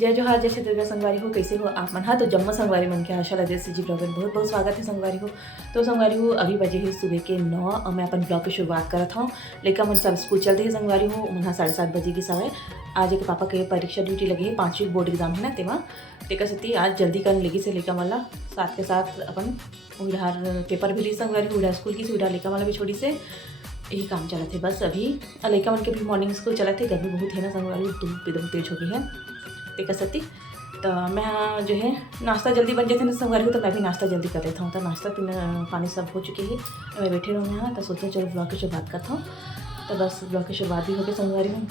जय जोहार जय छत्तीसगढ़ संगवारी हो। कैसे हो आप मन? हाँ तो जम्मू संगवारी मन के आशा लगे जी ब्लॉग में बहुत बहुत स्वागत है संगवारी हो। तो संगवारी हो अभी बजे है सुबह के 9 और मैं अपन ब्लॉग की शुरुआत करत हूँ। लड़का मन सब स्कूल चलते है संगवारी हो। मन 7:30 बजे की समय आज एक पापा के परीक्षा ड्यूटी लगी है, 5वीं बोर्ड एग्जाम है ना तेमा टेका सती आज जल्दी करने लगी से लड़का वाला साथ के साथ अपन उधार पेपर भी ली संगवारी हो। उधार स्कूल की से उधार लड़का वाला भी छोड़ी से यही काम चला थे बस। अभी लड़का मन के भी मॉर्निंग स्कूल चला थे, गर्मी बहुत है ना संगवारी धूप एकदम तेज हो गई है टेका सती। तो मैं जो है नाश्ता जल्दी बन जाते ना संगवारी हो, तो मैं भी नाश्ता जल्दी कर देता हूँ। तो नाश्ता पीना पानी सब हो चुके हैं, मैं बैठे रहूँ यहाँ तो सोचते चलो ब्लॉग की शुरुआत करता हूँ। तो बस ब्लॉग की शुरुआत भी हो गई संगवारी हूँ।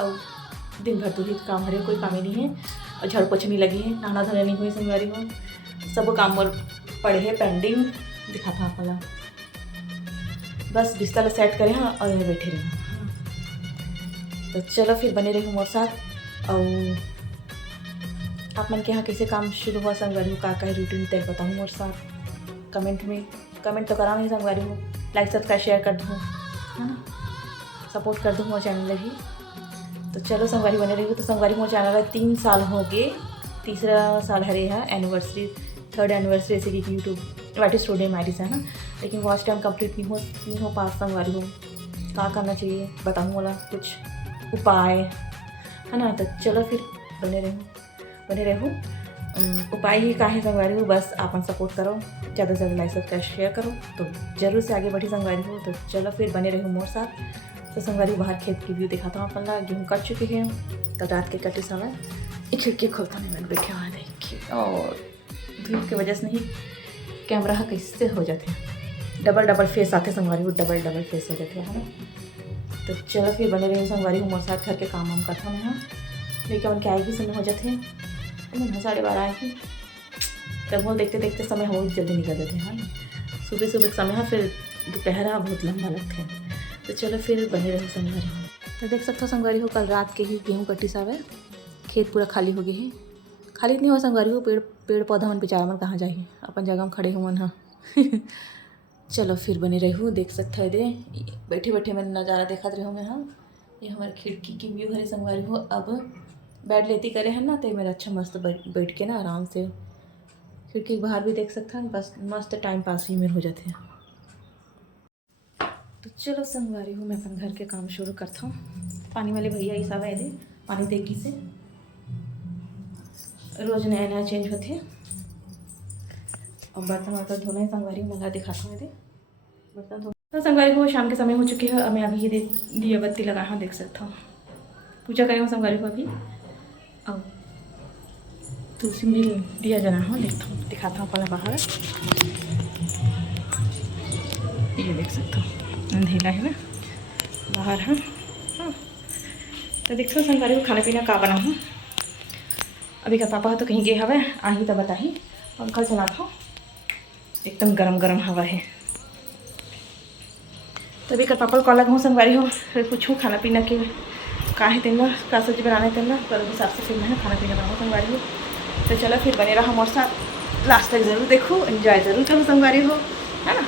और दिन भर तो ही काम हरे कोई काम ही नहीं है और झाड़ू पोछे नहीं लगी है, नहाना धोना नहीं हुई संगवारी हूँ। सब काम और पड़े हैं पेंडिंग दिखाता हूँ अपना। बस बिस्तर सेट करें हाँ और मैं बैठे रहूँ। तो चलो फिर बने रही मोर साथ। और आप मन के यहाँ कैसे काम शुरू हुआ संगवारी हो, का रूटीन तय बताऊँ मोर साथ कमेंट में। कमेंट तो करा नहीं संगवारी हो, लाइक सब्सक्राइब शेयर कर दूँ है ना, सपोर्ट कर दूँ मोर चैनल भी। तो चलो संगवारी बने रही हो। तो संगवारी मोर चैनल 3 साल हो गए, तीसरा साल हरे है एनिवर्सरी, 3rd एनिवर्सरी ऐसे कि यूट्यूब वाइट स्टूडियो मारी से है ना। लेकिन वॉच टाइम कंप्लीट नहीं हो पास संगवारी हो। क्या करना चाहिए बताऊँ बोला कुछ उपाय है ना। तो चलो फिर बने रहो। उपाय ही का है संगवारी हो, बस आपन सपोर्ट करो, ज़्यादा से ज़्यादा लाइक सब्सक्राइब शेयर करो तो जरूर से आगे बढ़ी संगवारी हो। तो चलो फिर बने रहो मोर साथ। तो संगवारी बाहर खेत की व्यू दिखाता हूँ। अपन गेहूँ कट चुके हैं तो रात के कटे समय एक खिड़की खोलता नहीं मैंने बैठे हुआ देखिए, और धूप की वजह से नहीं कैमरा कैसे हो जाते हैं, डबल फेस आते संगवारी हो, डबल फेस हो जाते हैं है ना। तो चलो फिर बने रहे संगवारी हो मोर साथ। घर के काम वाम करता हूँ यहाँ, लेकिन मन के आए भी समय हो जाते हैं, मैं 12:30 आएगी तब वो देखते देखते समय बहुत जल्दी निकल जाते हैं ना। सुबह समय है फिर दोपहर बहुत लंबा लगता है। तो चलो फिर बने रहे संगवारी हो। तो देख सकते हो संगवारी हो कल रात के ही गेहूँ कटी सावे, खेत पूरा खाली हो गए है। खाली नहीं हो संगवारी हो, पेड़ पौधा मन बेचारा मन कहाँ जाए, अपन जगह में खड़े हुए हाँ। चलो फिर बने रहूँ। देख सकते है दे बैठे बैठे मैं नज़ारा देखत रहूँ मैं हाँ। ये हमारे खिड़की की व्यू है संगवारी हो। अब बेड लेती करे है ना तो मेरा अच्छा मस्त बैठ के ना आराम से खिड़की के बाहर भी देख सकते हैं, बस मस्त टाइम पास ही मेरे हो जाते हैं। तो चलो संगवारी हो मैं अपन घर के काम शुरू करता हूँ। पानी वाले भैया ही सब आए थे पानी देगी से, रोज नया नया चेंज होते हैं। और बर्तन धोना है संगवारी हो, मैं दिखाता हूँ बर्तन धो। तो संगवारी हो शाम के समय हो चुकी है, अब मैं अभी ये दिया बत्ती लगा हाँ देख सकता हूँ। पूजा करेंगे संगवारी हो अभी और तुलसी में दिया जना हाँ दिखाता हूँ पहले बाहर। ये देख सकता हूँ अंधेरा है ना बाहर है हाँ। तो देख सकते संगवारी को खाना पीना का बना हूँ। अभी का पापा तो कहीं गए हवा आ ही तो बताही, पंखा चलाता हूँ एकदम गरम हवा है। तो अभी का पापा को अलग हूँ संगवारी हो, फिर पूछूँ खाना पीना के का है तेना का सब्जी बनाना तेना पर उस हिसाब से फिर मैं खाना पीना बनाऊँ संगवारी हो। तो चलो फिर बने रहा हमारे साथ लास्ट तक ज़रूर देखो, एंजॉय ज़रूर करो संगवारी हो है ना।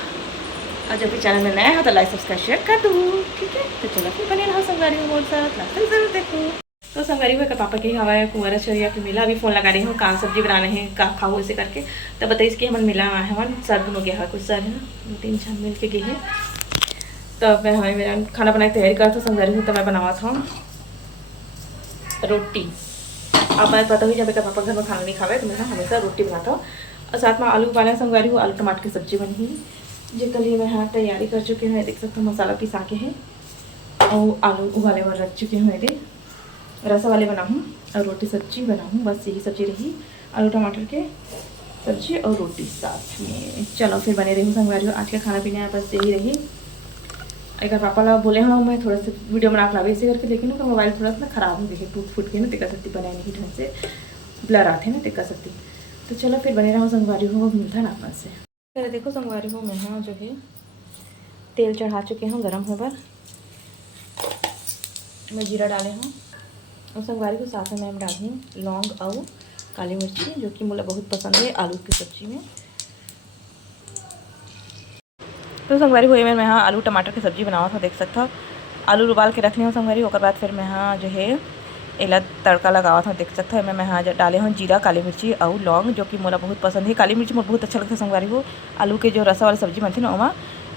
और जब भी चैनल में नया हो तो लाइक सब्सक्राइब शेयर कर दूँ ठीक है। तो चलो फिर बने रहो संगवारी हो हमारे साथ लास्ट तक ज़रूर देखो। तो संगवारी हो का पापा के हवा है कुंवरा चौरिया के मिला, अभी फ़ोन लगा रही हूँ कहाँ सब्जी बनाने हैं का खाओ ऐसे करके। तो बताइए कि हमारे मिला है हमारे सर हो गया है कुछ सर है ना 2-3 मिल के गए हैं। तो मैं हमारे मेरा खाना बनाने की तैयारी करता संगवारी हो। तो मैं बनावा था रोटी, आप मैं पता ही जब का पापा घर में खाना नहीं खावे तो मैं हमेशा रोटी बनाता हूँ और साथ में आलू उबाला संगवारी हो, आलू टमाटर की सब्जी बनी हुई जो कल ही मैं यहाँ तैयारी कर चुके हैं। देख सकते हो मसाला पिसा के हैं और आलू उबाले हुए रख चुके हैं, दे रसा वाले बनाऊँ और रोटी सब्जी बनाऊँ, बस यही सब्जी रही आलू टमाटर के सब्जी और रोटी साथ में। चलो फिर बने रही संगवारी हो, आज का खाना पीना बस यही रही। अगर पापा लोग बोले हाँ मैं थोड़ा सा वीडियो बना के लावे ऐसे करके, लेकिन तो मोबाइल थोड़ा सा खराब हो गई फूट के ना टिक्का सत्ती बनाने की ढंग से ब्लर आते हैं ना टिक्का सत्ती। तो चलो फिर बने रहो संगवारी हो, मिलता ना अपन से। पहले देखो संगवारी हो मैं हाँ जो है तेल चढ़ा चुके हूँ गर्म हो बार, मैं जीरा डाले हूँ और संगवारी को साथ में मैं डाली लौंग और काली मिर्ची जो कि मुझे बहुत पसंद है आलू की सब्जी में। तो संगवारी हुए मैं हाँ आलू टमाटर की सब्जी बनावा था, देख सकता हूँ आलू उबाल के रखनी हो संगवारी। और बाद फिर मैं हाँ जो है एला तड़का लगावत हूँ। देख सकते हैं मैं यहाँ डाले हूँ जीरा, काली मिर्ची और लौंग, जो कि मोला बहुत पसंद है। काली मिर्ची मोला बहुत अच्छा लगता है संगवारी हो। आलू के जो रसा वाली सब्जी बनती ना ओमा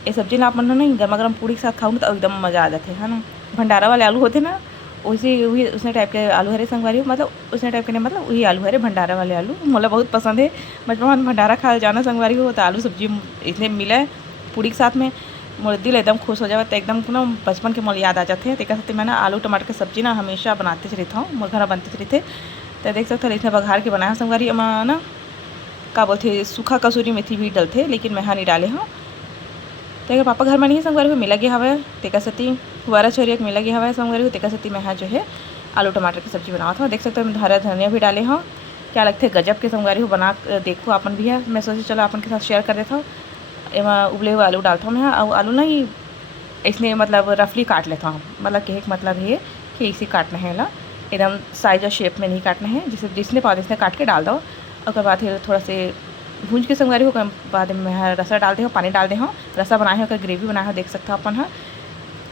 ये सब्जी ला आप मन नहीं गर्मा गर्म पूड़ी के साथ खाऊँ तो एकदम मज़ा आ जाते है ना। भंडारा वाले आलू होते ना वही उसने टाइप के आलू हरे संगवारी हो, मतलब उसने टाइप के नहीं, मतलब वही आलू हरे भंडारा वाले आलू मोला बहुत पसंद है। बचपन में भंडारा खा जाना संगवारी हो तो आलू सब्जी इसलिए मिले पूड़ी के साथ में मोर दिल एकदम खुश हो जाए। तो एकदम ना बचपन के मोल याद आ जाते हैं। तो कहते मैं ना आलू टमाटर की सब्जी ना हमेशा बनाते रहता हूँ, मोर घर बनते रहते। तो देख सकते इसमें बघार के बनाया संगवारी में ना का बोलते सूखा कसूरी मेथी भी डलते, लेकिन मैं नहीं डाले हूँ। तो पापा घर में नहीं संगवारी हो मिला गया हवा तेका सती हुआरा छोरिया मिला गया हवा संगवारी हो तेका सती मैं यहाँ जो है आलू टमाटर की सब्जी बनाता हूँ। देख सकते हो मैं हरा धनिया भी डाले हूँ। क्या लगते है गजब के संगवारी हो, बना देखो अपन भी है। मैं सोचे चलो अपन के साथ शेयर कर देता हूँ। एमा उबले हुए आलू डालता हूँ मैं, और आलू नहीं इसने मतलब रफली काट लेता हूँ, मतलब कहने का मतलब ये कि इसे काटना है ला एकदम साइज और शेप में नहीं काटना है, जिसे जिसने पाव इसने काट के डाल दो। और बाद थोड़ा से भूंज के संगवारी हो बाद में रसा डाल दे हो, पानी डाल दे हो, रसा बनाए हो, ग्रेवी बनाए हो। देख सकते हो अपन हाँ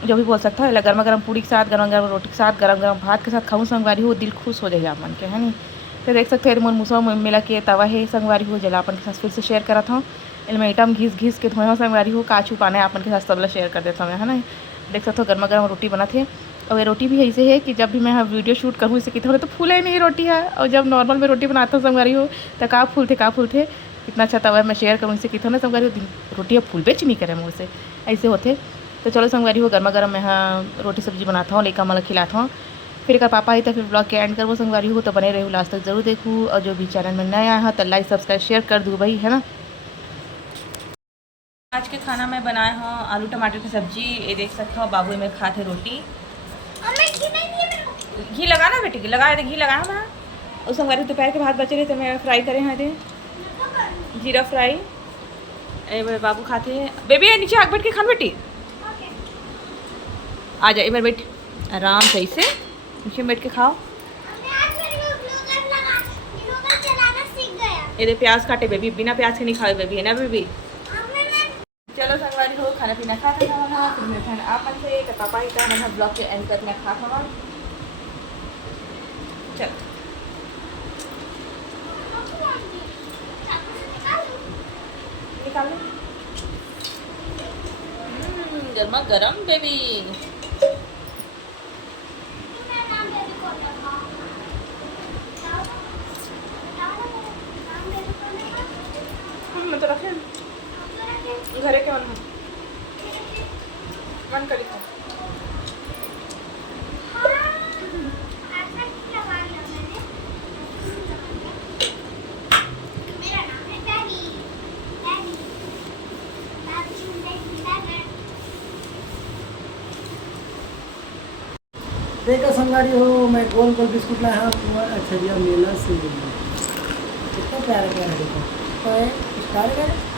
जो भी बोल सकता है। गर्मा गर्म पूड़ी के साथ, गर्म गर्म रोटी के साथ, गर्म गर्म भात के साथ खाऊँ संगवारी हो दिल खुश हो जाएगा अपन के है नहीं। तो देख सकते हैं मोर मुसवा मिला के तवा है संगवारी हो जला अपन के साथ फिर से शेयर करा था। इनमें आइटम घिस के धोए संगवारी हो का छुपाना है अपन के साथ सबला शेयर कर देता हूँ है ना। देख सकते हो गर्मा गर्म रोटी बना थे। और ये रोटी भी ऐसे है कि जब भी मैं वीडियो शूट करूँ इसे कितना तो फूला ही नहीं रोटी है, और जब नॉर्मल में रोटी बनाता हूँ संगवारी हो तो का फूल थे कितना अच्छा तवा मैं शेयर करूँ इसे कितना संगवारी हो रोटी अब फूल बेच नहीं करे मुँह से ऐसे होते। तो चलो संगवारी हो गर्मा गर्म मैं यहाँ रोटी सब्जी बनाता हूँ, लेकर मतलब खिलाता हूँ। फिर अगर पापा आई तो फिर ब्लॉग के एंड कर वो संगवारी हो तो बने रहो लास्ट तक जरूर देखूँ। और जो भी चैनल में नया है तो लाइक सब्सक्राइब शेयर कर दूँ भाई है ना। आज के खाना में बनाया हूँ आलू टमाटर की सब्जी। ये देख सकते हो बाबू में खाते रोटी। घी लगाना बेटी लगाया तो घी लगाया मैं उस संगवारी दोपहर के भात बचे रहे तो मैं फ्राई करे हैं दे जीरा फ्राई। बाबू खाते हैं बेबी नीचे आग बैठ के खान बेटी आ जाए एक बार बैठ आराम सही से नीचे बैठ के खाओ। ये प्याज काटे बेबी, बिना प्याज के नहीं खाओ बेबी है ना बेबी। चलो संगवारी हो खाना पीना खा था फिर मेरे फ्रेंड आप मन से पापा ही का मतलब ब्लॉग के एंड करके खा था। चलो निकाल लो गर्मा गरम बेबी। तो रखे घरे के मन करी था। देखा संगारी हो मैं गोल गोल बिस्कुट लाया हूँ तुम्हारा छरिया मेला से कितना प्यारा प्यारा देखो तो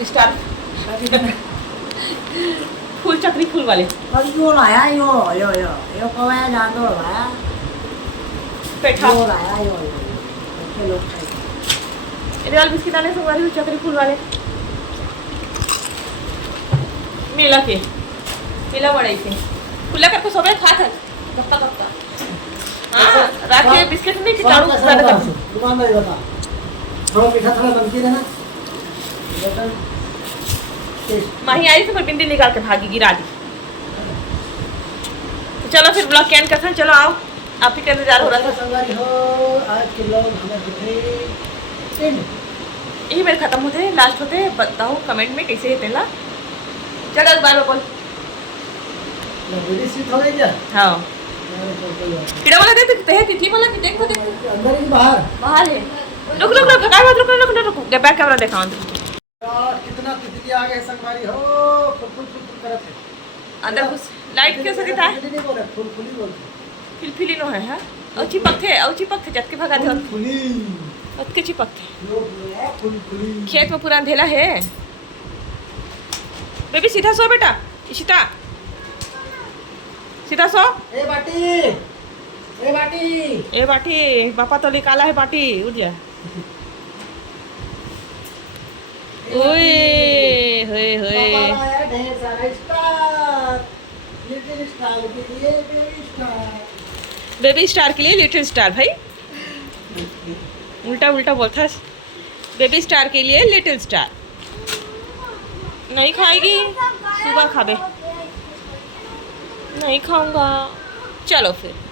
स्टार फूल चक्री फूल वाले अब यो लाया यो कब आया जान दो लाया पेठा यो लाया यो अच्छे लोग खाए ये वाले बिस्किट डाले सब वाले चक्री फूल वाले मेला के मेला बड़ाई से खुला करके सबे खा कर गप्पा गप्पा। हाँ रात के बिस्किट नहीं किटाणु ज्यादा कर दुकानदार बता थोड़ा मीठा थोड़ा नमकीन है ना माही आई तो बिंदी निकाल के भागी गिरा दी। तो चलो फिर ब्लॉग कैंड करते हैं। चलो आओ आप ही का इंतजार हो रहा था संगारी हो आज के ब्लॉग हमारे यही मेरे खत्म होते लास्ट होते बताओ कमेंट में कैसे है ला। चलो बार बोल हाँ कीड़ा वाला देखते हैं तितली वाला देख तो देख अंदर ही बाहर बाहर है। रुक भगाए मत रुक बैक कैमरा दिखाओ यार कितना तितली आ गए संगवारी हो फुल करत है अंदर कुछ लाइट क्यों से देता है नहीं बोल रहा फुल बोलते फिलफिली नो है और चिपक थे जट के भगा थे फुली के चिपक थे फुली खेत में पूरा अंधेला है। बेबी सीधा सो बेटा इशिता सीधा सो। ए बाटी बापा तो निकाला है बाटी उठ जा। ओए होए ढेर सारा स्टार लिटिल स्टार के लिए बेबी स्टार बेबी स्टार के लिए लिटिल स्टार भाई, उल्टा उल्टा बोलता है। बेबी स्टार के लिए लिटिल स्टार। नहीं खाएगी, सुबह खाबे। नहीं खाऊंगा, चलो फिर।